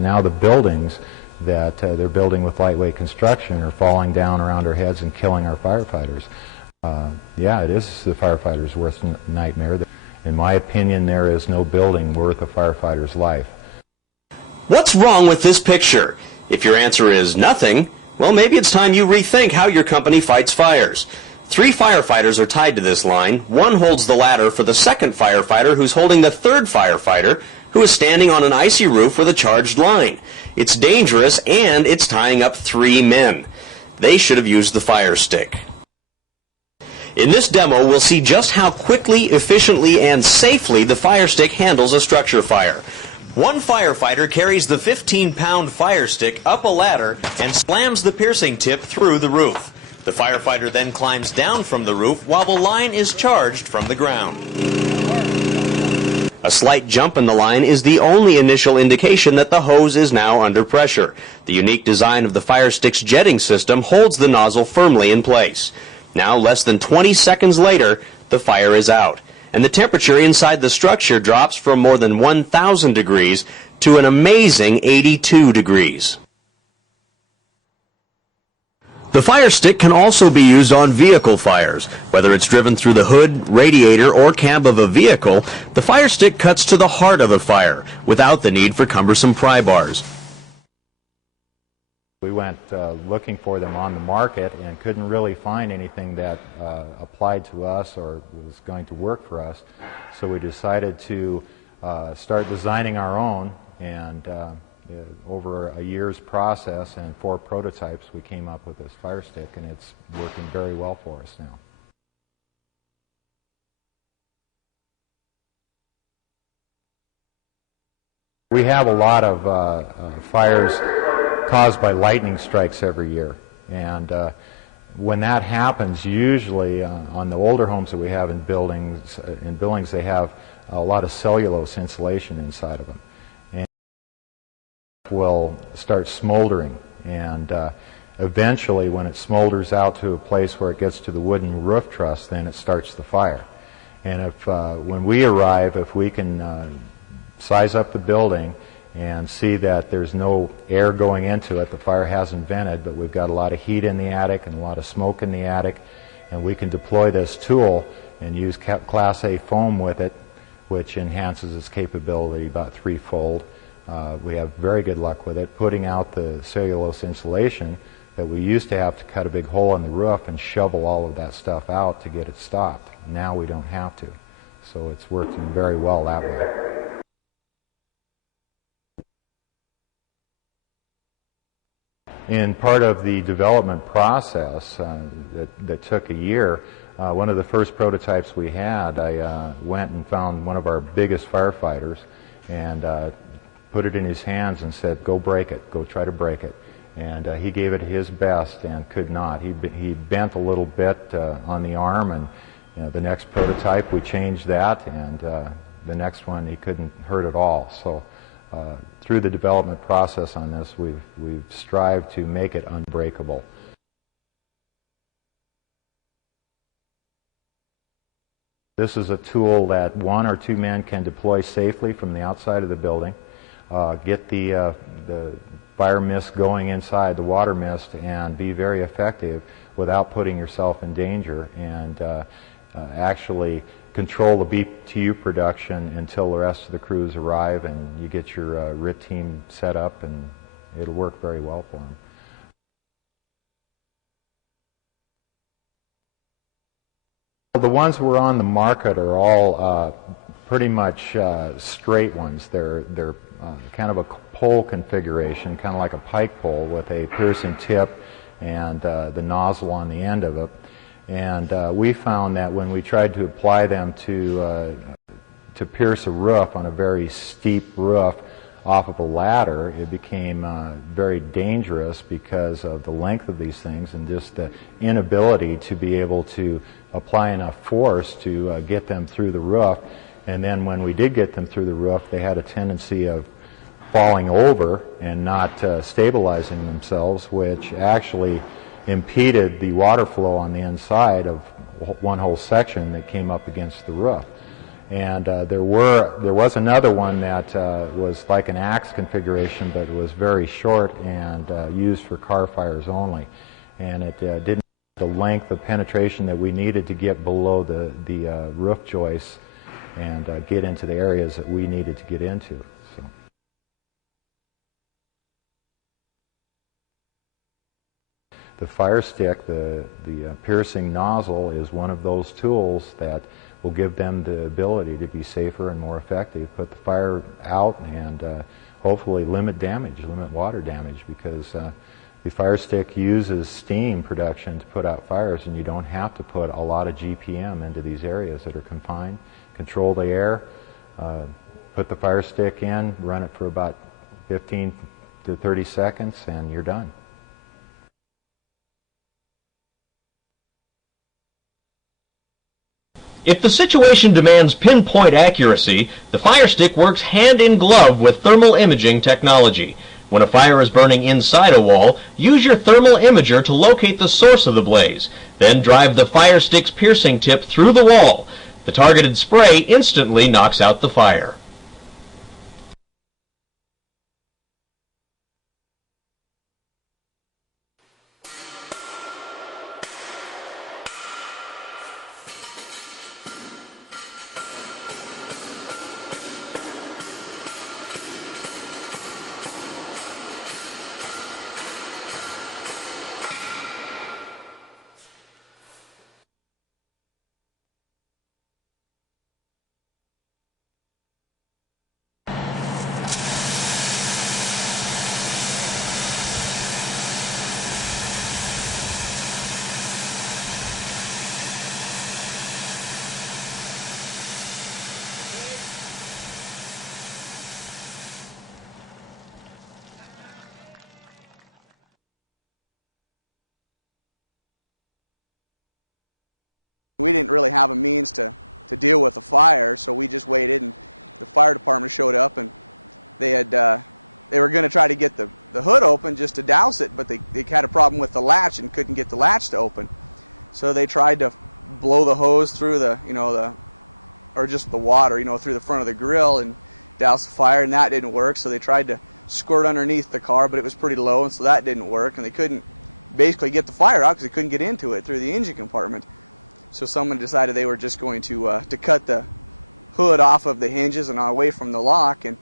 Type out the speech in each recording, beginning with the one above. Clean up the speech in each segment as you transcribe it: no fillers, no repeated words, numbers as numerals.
Now the buildings that they're building with lightweight construction are falling down around our heads and killing our firefighters. Yeah, it is the firefighter's worst nightmare. In my opinion, there is no building worth a firefighter's life. What's wrong with this picture? If your answer is nothing, well, maybe it's time you rethink how your company fights fires. 3 firefighters are tied to this line. One holds the ladder for the second firefighter, who's holding the third firefighter, who is standing on an icy roof with a charged line. It's dangerous, and it's tying up 3 men. They should have used the Fyrestick. In this demo, we'll see just how quickly, efficiently, and safely the Fyrestick handles a structure fire. One firefighter carries the 15-pound Fyrestick up a ladder and slams the piercing tip through the roof. The firefighter then climbs down from the roof while the line is charged from the ground. A slight jump in the line is the only initial indication that the hose is now under pressure. The unique design of the Fyrestick's jetting system holds the nozzle firmly in place. Now, less than 20 seconds later, the fire is out, and the temperature inside the structure drops from more than 1,000 degrees to an amazing 82 degrees. The Fyrestick can also be used on vehicle fires. Whether it's driven through the hood, radiator, or cab of a vehicle, the Fyrestick cuts to the heart of the fire without the need for cumbersome pry bars. We went looking for them on the market and couldn't really find anything that applied to us or was going to work for us. So we decided to start designing our own, and over a year's process and 4 prototypes, we came up with this Fyrestick, and it's working very well for us now. We have a lot of fires caused by lightning strikes every year, and when that happens, usually on the older homes that we have in buildings they have a lot of cellulose insulation inside of them, and will start smoldering, and eventually when it smolders out to a place where it gets to the wooden roof truss, then it starts the fire. And if when we arrive, if we can size up the building and see that there's no air going into it, the fire hasn't vented, but we've got a lot of heat in the attic and a lot of smoke in the attic, and we can deploy this tool and use Class A foam with it, which enhances its capability about 3-fold. We have very good luck with it, putting out the cellulose insulation that we used to have to cut a big hole in the roof and shovel all of that stuff out to get it stopped. Now we don't have to. So it's working very well that way. In part of the development process that took a year, one of the first prototypes we had, I went and found one of our biggest firefighters and put it in his hands and said, "Go break it, go try to break it." And he gave it his best and could not. He bent a little bit on the arm, and the next prototype we changed that, and the next one he couldn't hurt at all. So through the development process on this, we've strived to make it unbreakable. This is a tool that 1 or 2 men can deploy safely from the outside of the building, get the fire mist going inside, the water mist, and be very effective without putting yourself in danger, and actually control the BTU production until the rest of the crews arrive and you get your RIT team set up, and it'll work very well for them. The ones we're on the market are all pretty much straight ones. They're kind of a pole configuration, kind of like a pike pole with a piercing tip and the nozzle on the end of it. And we found that when we tried to apply them to pierce a roof on a very steep roof off of a ladder, it became very dangerous because of the length of these things and just the inability to be able to apply enough force to get them through the roof. And then when we did get them through the roof, they had a tendency of falling over and not stabilizing themselves, which actually impeded the water flow on the inside of one whole section that came up against the roof. And there was another one that was like an axe configuration, but it was very short and used for car fires only. And it didn't have the length of penetration that we needed to get below the roof joists and get into the areas that we needed to get into. So. The Fyrestick, the piercing nozzle, is one of those tools that will give them the ability to be safer and more effective, put the fire out, and hopefully limit water damage, because the Fyrestick uses steam production to put out fires, and you don't have to put a lot of GPM into these areas that are confined. Control the air, put the Fyrestick in, run it for about 15 to 30 seconds, and you're done. If the situation demands pinpoint accuracy, the Fyrestick works hand in glove with thermal imaging technology. When a fire is burning inside a wall, use your thermal imager to locate the source of the blaze. Then drive the Fyrestick's piercing tip through the wall. The targeted spray instantly knocks out the fire. We didn't really have a means to deal with the fire, so we just waited, and the fire department showed up, and they were going to try to get the hood open just to douse it, but they had a problem with the latch and couldn't get the latch to open. So they tried to blow the hose through or just the water, through the front of the grill and douse the fire, and that didn't work. So they tried to squirt underneath the car, but it was pretty low, and so that didn't work, and they couldn't basically get the fire out because they couldn't get into it through the engine compartment. So someone decided they were just going to cut the hood off of the hinges and away from the lock and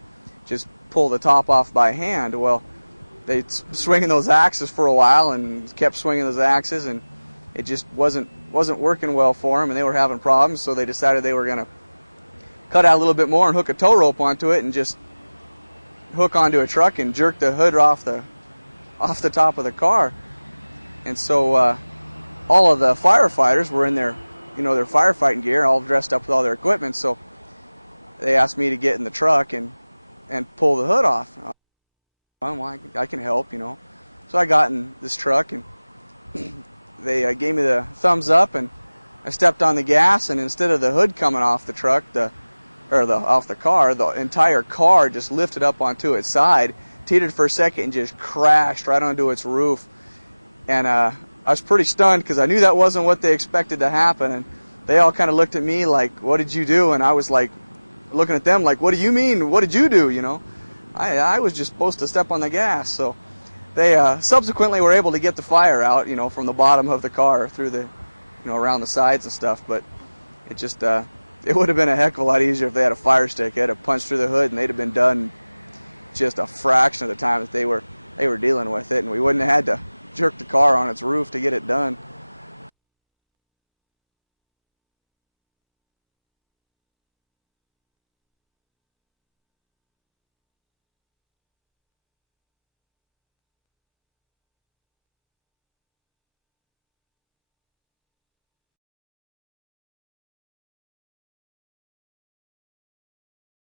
just pull the top off by hand. Well, they swinging those axes for a while and kept swinging those axes, and it just wasn't working well for them, and they were having problems. So they decided they were going to cut out a little bit more and hook a tow rope onto it and just hook onto a truck and jerk the hood off the top of the car. And so all of the firefighters were in their firefighting gear, all dressed up with all their equipment. So they asked me to get in the truck and pull the hood off. Well, I can help, So I got in this truck, and they gave me the thumbs up, and I stepped on the gas, and instead of the hood coming off the truck, off the car, the entire car just lifted up onto its side, teetered for a second, and just crashed right onto its roof. And I was pretty stunned because I knew that wasn't what they expected to happen, and they all kind of looked at me like, "What did you do?" And I was like, looking at them like, "What do you mean? What did you do?" I was just supposed to step on the gas. So they subsequently were able to get the fire out, from the bottom of the car through the, around the sides and stuff. But it just it would have been a heck of a lot easier if they had a Fyrestick. They had to punch through the hood, and they'd have been done just a fraction of the time that they were dealing with it, and we wouldn't have had to jerk the car on its roof to get it done.